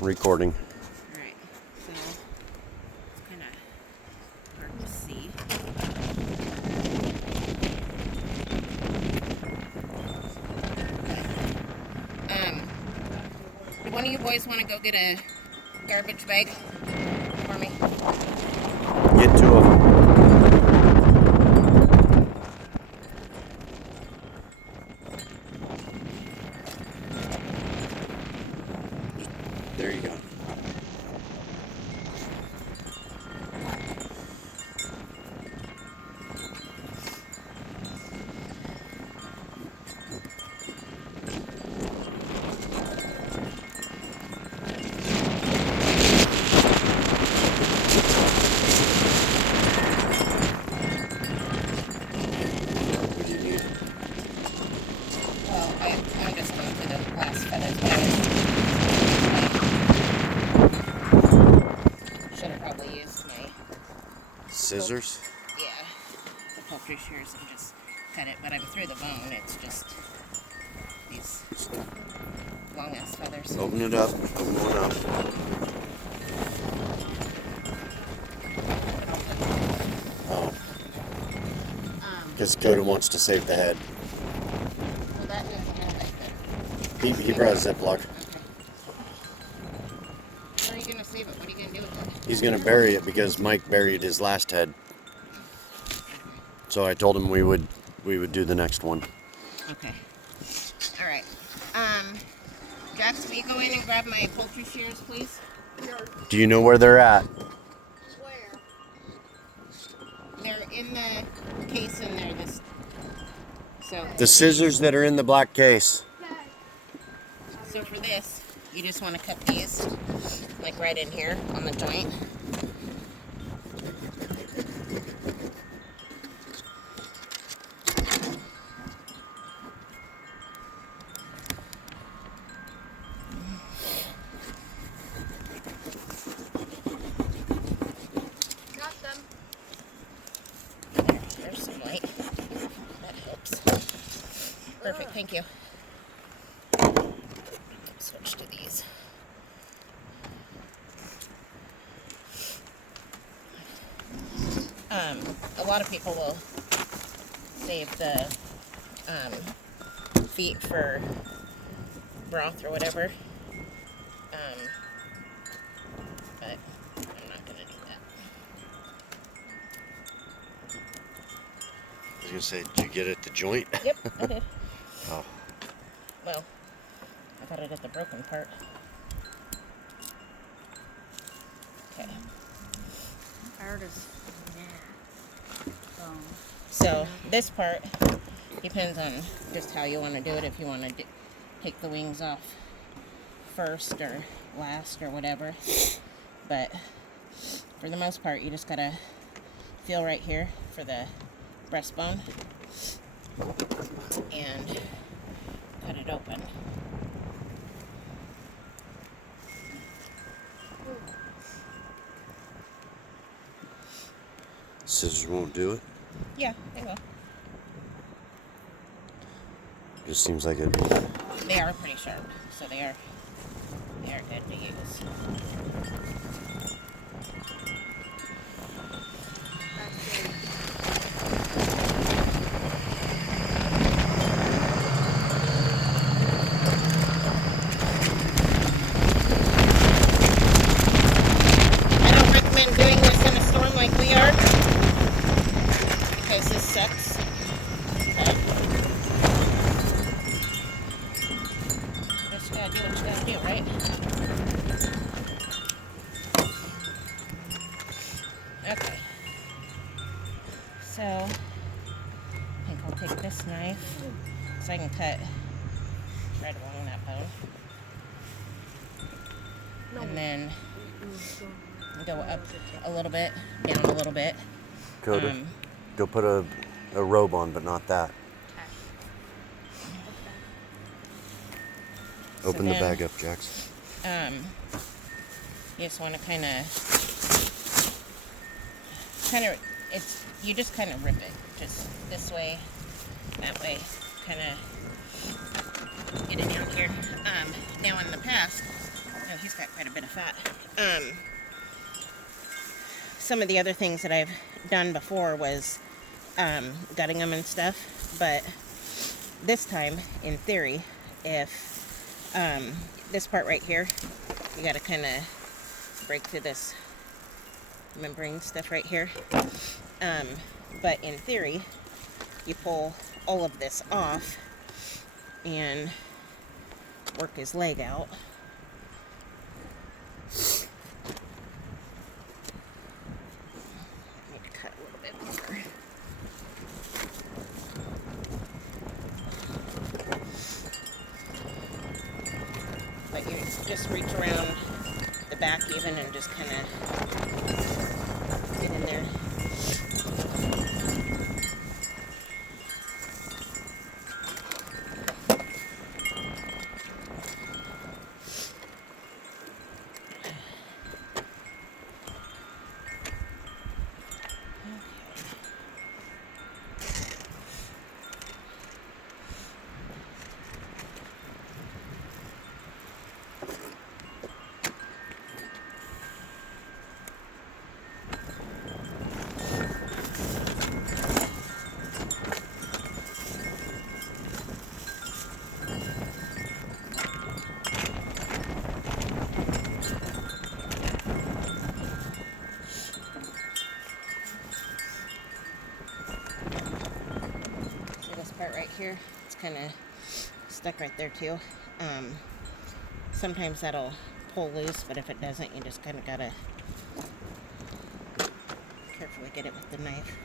recording. Alright, so it's kind of hard to see. Do one of you boys want to go get a garbage bag for me? Get two of them. There you go. Well, I'm just going through the last feathers, but I should have probably used my Scissors? yeah, the poultry shears and just cut it, but I'm through the bone. It's just these long ass feathers. Open it up. Open one up. Oh. Because Coda wants to save the head. Well, that doesn't have like the. He brought a Ziploc. Okay. How are you gonna save it? What are you gonna do with it? He's going to bury it because Mike buried his last head. So I told him we would do the next one. Okay. All right. Jax, will you go in and grab my poultry shears, please? Do you know where they're at? Where? They're in the case in there. So. The scissors that are in the black case. So for this, you just want to cut these, like right in here on the joint. Got them. There's some light. That helps. Perfect, thank you. Switch to these. A lot of people will save the feet for broth or whatever. But I'm not gonna do that. I was going to say, did you get it at the joint? Yep, I did. Oh. Well, I got it at the broken part. Okay. Part is So this part depends on just how you want to do it. If you want to take the wings off first or last or whatever. But for the most part, you just gotta feel right here for the breastbone and cut it open. Scissors won't do it. Yeah, they will. Just seems like it. They are pretty sharp, so they are good to use. I don't recommend doing this in a storm like we are because this sucks. Just gotta do what you gotta do, right? Okay. So, I think I'll take this knife so I can cut right along that bone. And then go up a little bit, down a little bit. Coda, go put a robe on, but not that. Open the bag up, Jax. You just want to kind of, you just kind of rip it, just this way, that way, kind of get it down here. Now in the past, oh he's got quite a bit of fat. Some of the other things that I've done before was gutting them and stuff, but this time, in theory, if this part right here, you got to kind of break through this membrane stuff right here. But in theory, you pull all of this off and work his leg out. I need to cut a little bit more. But you just reach around the back even and just kind of get in there. Part right here, it's kind of stuck right there too. Sometimes that'll pull loose, but if it doesn't, you just kind of gotta carefully get it with the knife.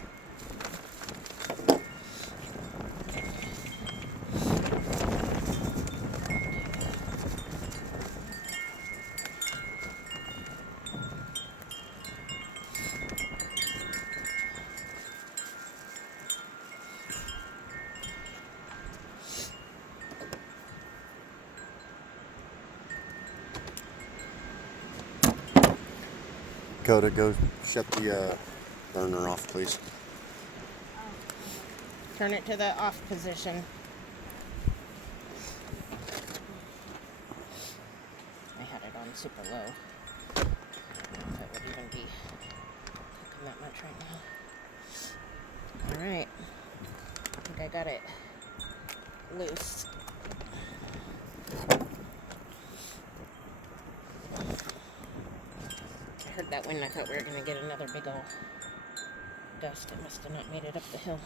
Coda, go shut the burner off, please. Turn it to the off position. I had it on super low. I don't know if it would even be cooking that much right now. Alright. I think I got it loose. I heard that wind. I thought we were going to get another big old gust. It must have not made it up the hill.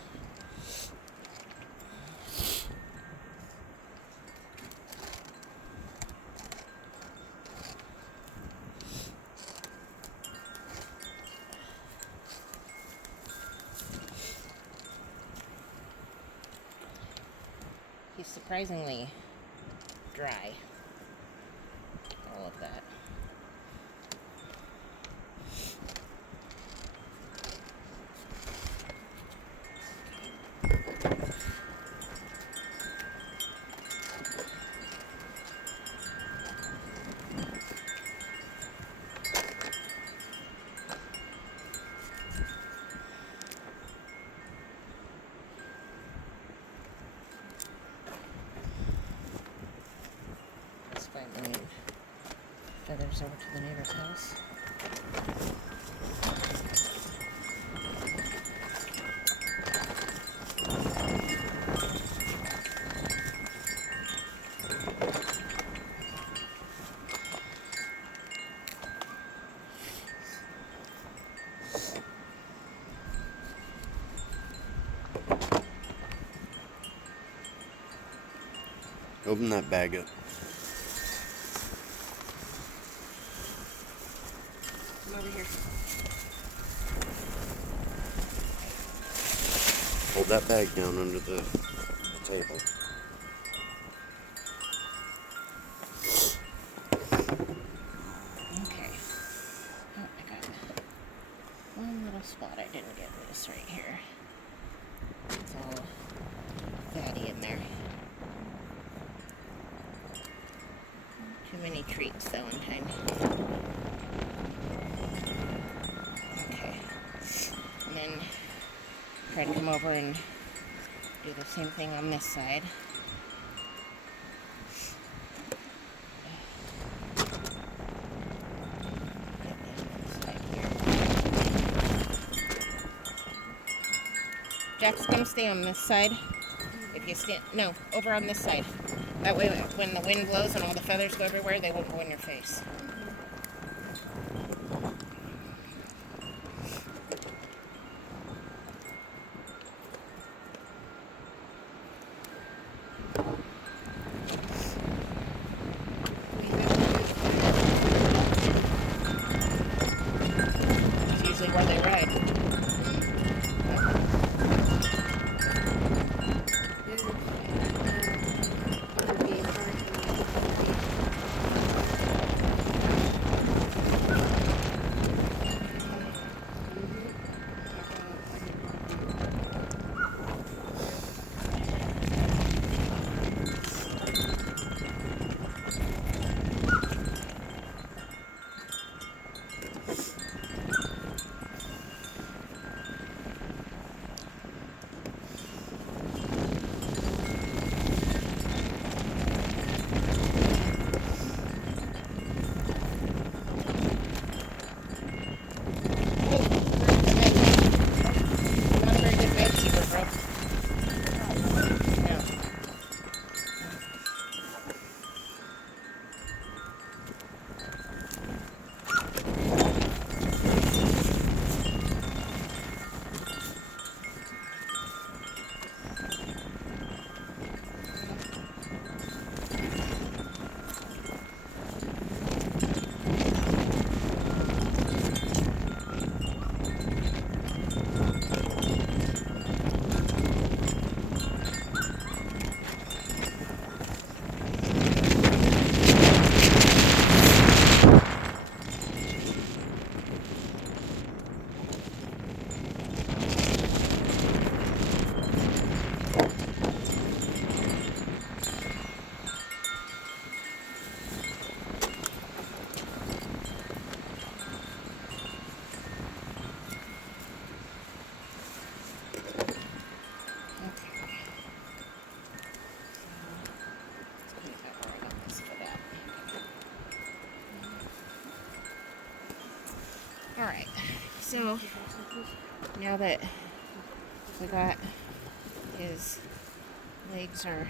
He's surprisingly dry. All of that. Finally moved feathers over to the neighbor's house. Open that bag up. Come over here. Hold that bag down under the table. Okay. Oh, I got one little spot I didn't get loose right here. It's all fatty in there. Too many treats, Valentine. Okay. And then try to come over and do the same thing on this side. Jack's gonna stay on this side. If you stand, no, over on this side. That way, when the wind blows and all the feathers go everywhere, they won't go in your face. It's usually where they ride. Alright, so now that we got his legs are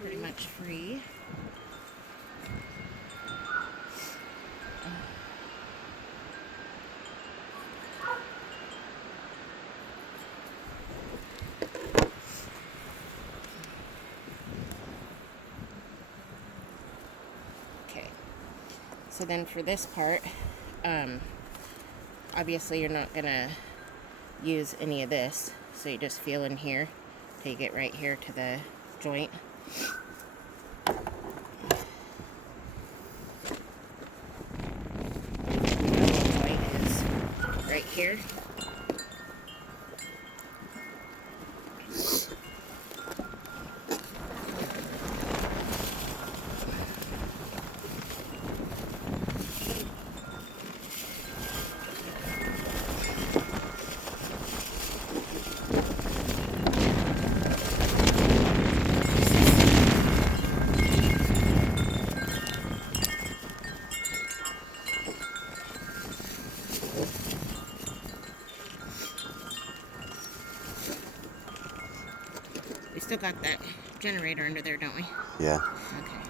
pretty much free, okay, so then for this part, obviously you're not gonna use any of this, so you just feel in here till you get right here to the joint. The joint is right here. We still got that generator under there, don't we? Yeah. Okay.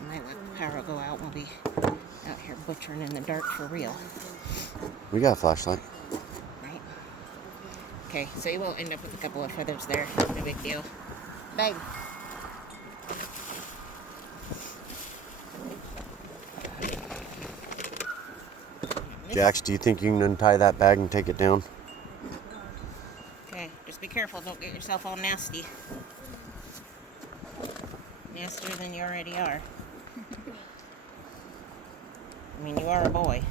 We might let the power go out. We'll be out here butchering in the dark for real. We got a flashlight. Right? Okay, so you will end up with a couple of feathers there. No big deal. Bag. Jax, do you think you can untie that bag and take it down? Okay, just be careful. Don't get yourself all nasty. Nastier than you already are. I mean, you are a boy.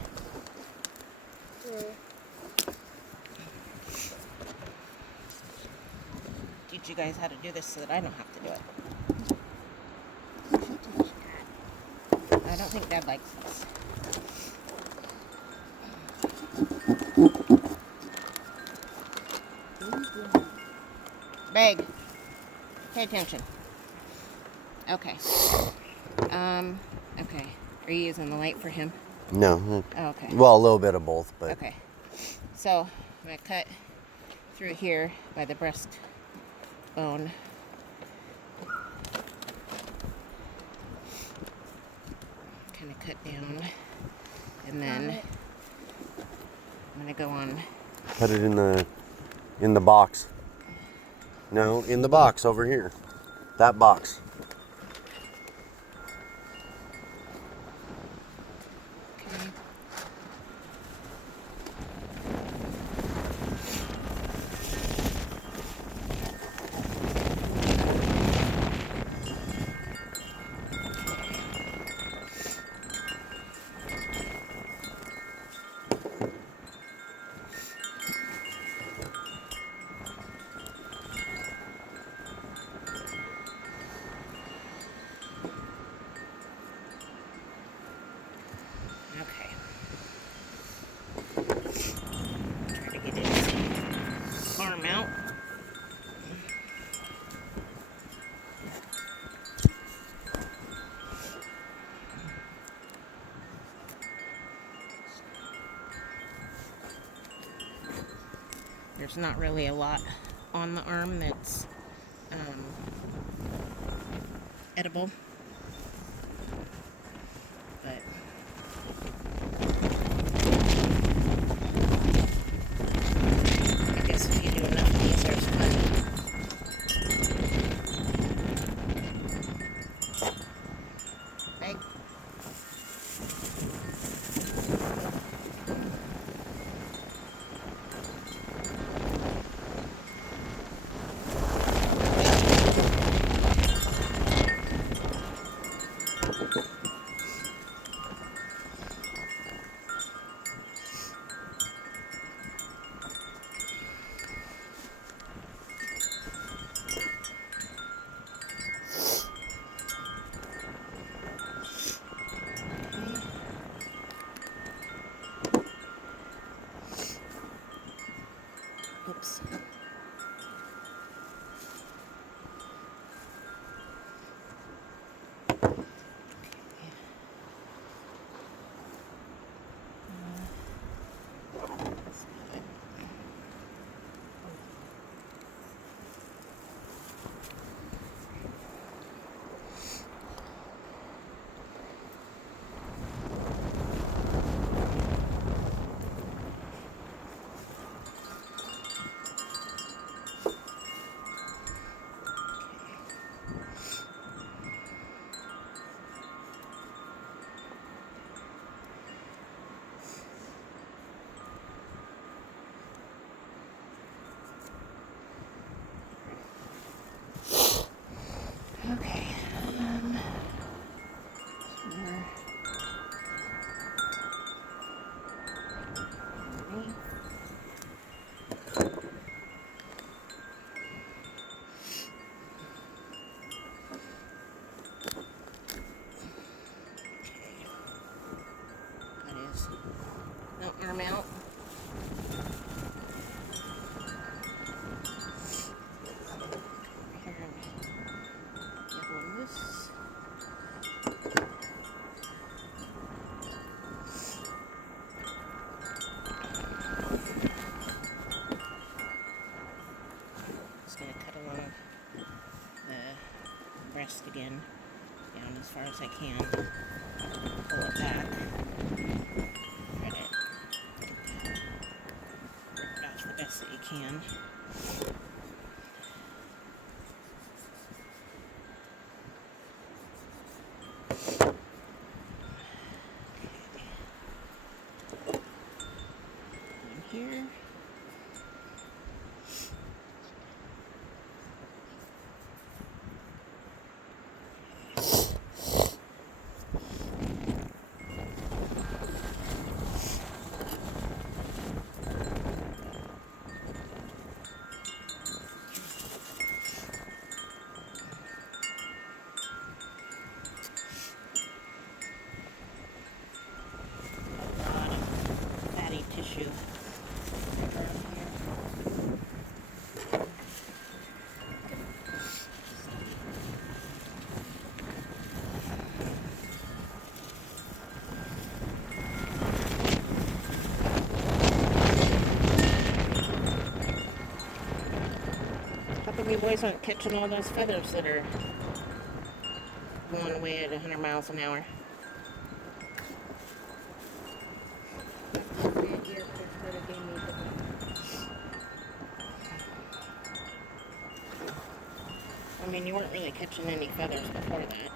Teach you guys how to do this so that I don't have to do it. I don't think Dad likes this. Bag. Pay attention. Okay. Okay. Are you using the light for him? No. Oh, okay. Well, a little bit of both, but Okay. So, I'm going to cut through here by the breastbone. Kind of cut down, and then I'm going to go on. Cut it in the box. No, in the box over here. That box. Okay. Okay. Try to get his arm out. There's not really a lot on the arm that's edible, but I guess if you do enough of these, there's fun. Right? Oops. Okay. Got his arm out. Just going to cut along the breast again, down as far as I can. Pull it back. Try to rip it off the best that you can. Here. boys aren't catching all those feathers that are going away at 100 miles an hour. I mean, you weren't really catching any feathers before that.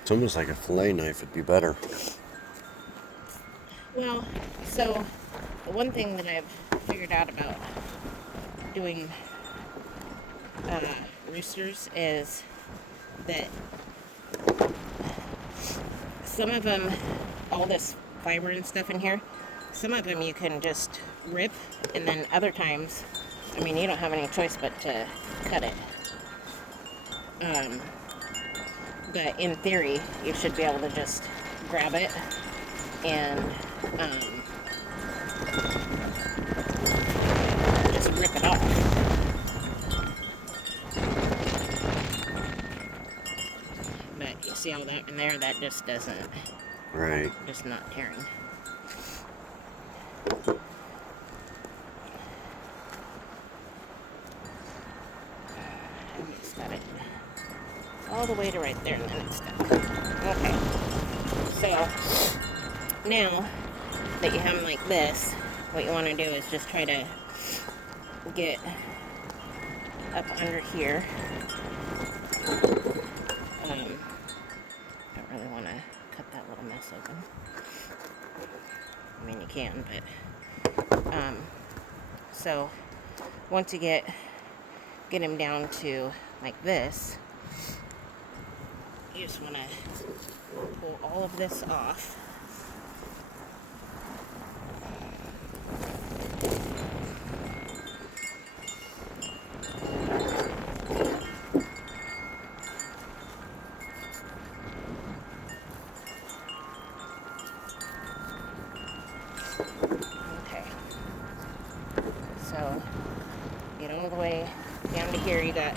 It's almost like a fillet knife would be better. Well, so the one thing that I've figured out about doing roosters is that some of them, all this fiber and stuff in here, some of them you can just rip, and then other times, I mean, you don't have any choice but to cut it. But in theory, you should be able to just grab it and just rip it off. But you see all that in there? That just doesn't, Right. just not tearing. And it's got it all the way to right there, and then it's stuck. Okay. So now that you have them like this, what you want to do is just try to get up under here. Don't really want to cut that little mess open. I mean, you can, but so once you get him down to like this, you just want to pull all of this off. Okay. So get all the way down to here. You got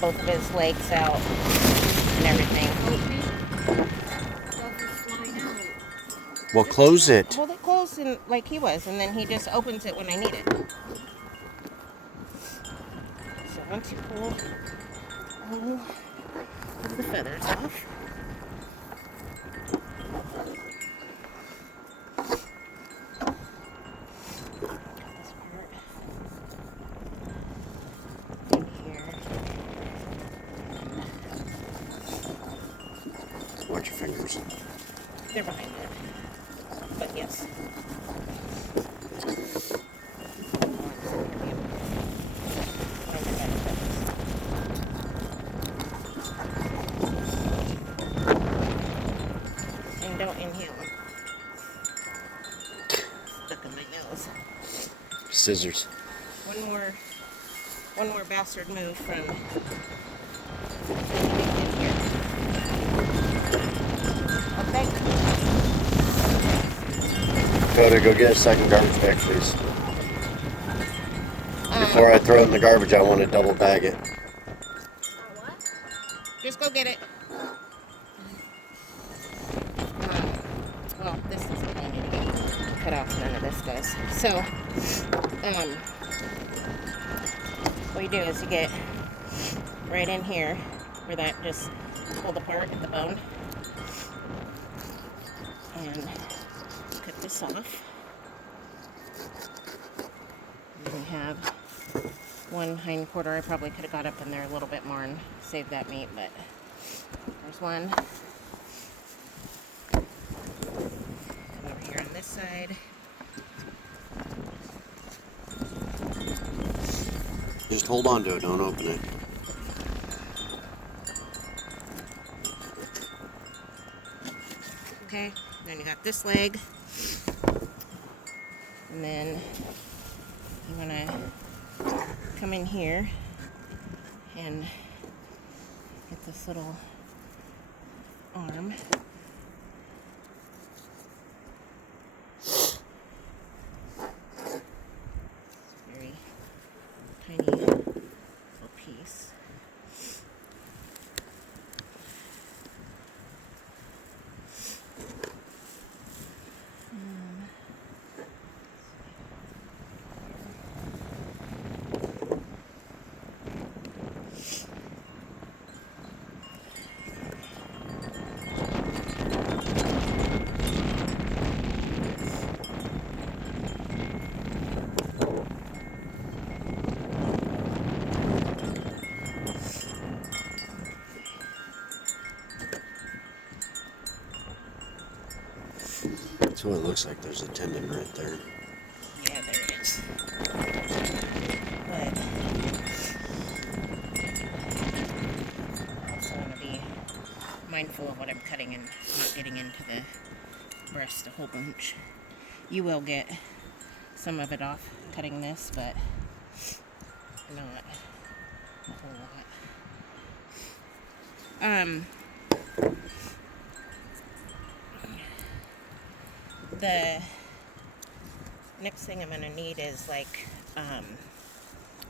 both of his legs out and everything. Well, close it. Hold it close and like he was, and then he just opens it when I need it. So once you pull all of the feathers off, this part in here. Watch your fingers. They're behind it. But yes. And don't inhale. Stuck in my nose. Scissors. One more bastard move from okay. Dakota, go get a second garbage bag, please. Before I throw it in the garbage, I want to double bag it. What? Just go get it. Well, this isn't going to be cut off, none of this does. So, what you do is you get right in here where that just pulled apart at the bone. And cut this off. And then we have one hind quarter. I probably could have got up in there a little bit more and saved that meat, but there's one. Come over here on this side. Just hold on to it, don't open it. Okay, then you got this leg. And then you want to come in here and get this little arm. Very tiny little piece. So it looks like there's a tendon right there. Yeah, there is. But I also want to be mindful of what I'm cutting and not getting into the breast a whole bunch. You will get some of it off cutting this, but not a whole lot. The next thing I'm going to need is like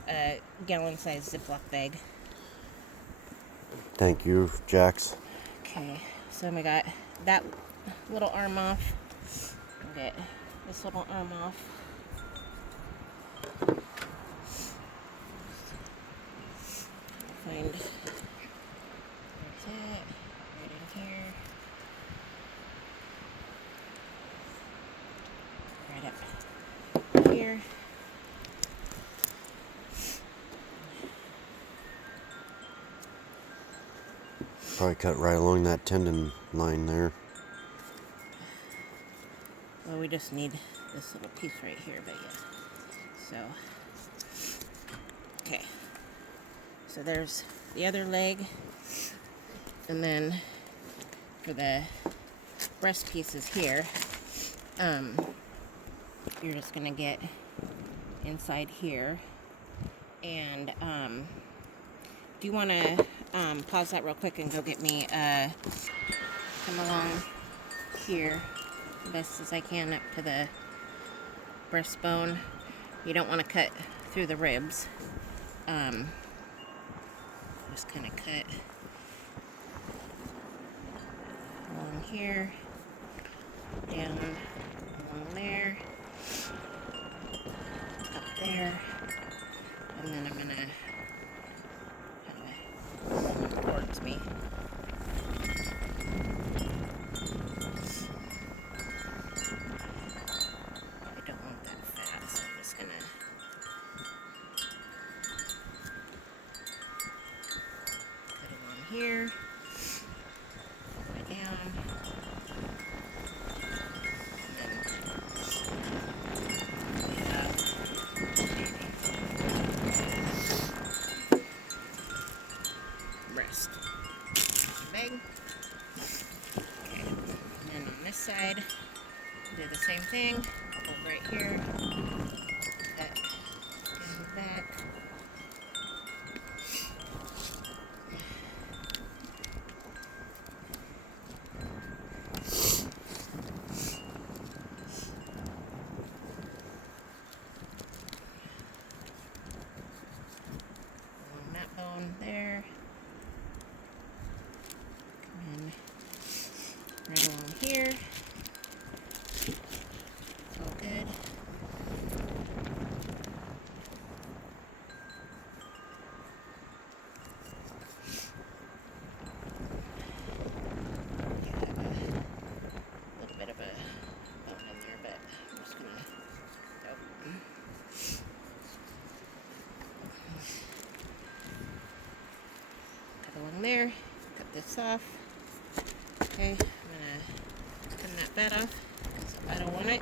a gallon-sized Ziploc bag. Thank you, Jax. Okay, so we got that little arm off. We'll get this little arm off. Find where's it? Right in here. Right up here. Probably cut right along that tendon line there. Well, we just need this little piece right here, but yeah. So, okay. So there's the other leg. And then for the breast pieces here, you're just gonna get inside here. And do you want to pause that real quick and go get me come along here best as I can up to the breastbone. You don't want to cut through the ribs. Just kind of cut along here, down along there, up there, and then I'm gonna have it towards me. I don't want that fat, so I'm just gonna cut along here, all the way down, and then we have breast. Bag. Okay, and then on this side, do the same thing. Hold right here. Cut in the back. Along that bone there. Come in right along here. It's all good. You have a little bit of a bone in there, but I'm just gonna cut along there. Cut this off. Okay, I'm gonna trim that fat off because I don't want it.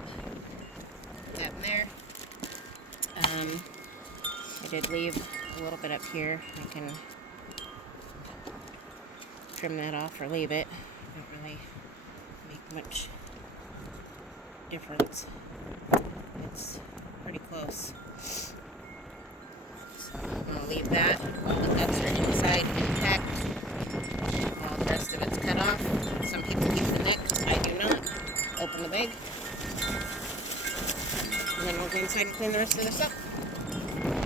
Put that in there. I did leave a little bit up here. I can trim that off or leave it. Don't really make much difference. It's pretty close. So I'm gonna leave that. All the guts are inside intact. All the rest of it's cut off. Some people keep the neck. I do not. Open the bag. And then we'll go inside and clean the rest of this up.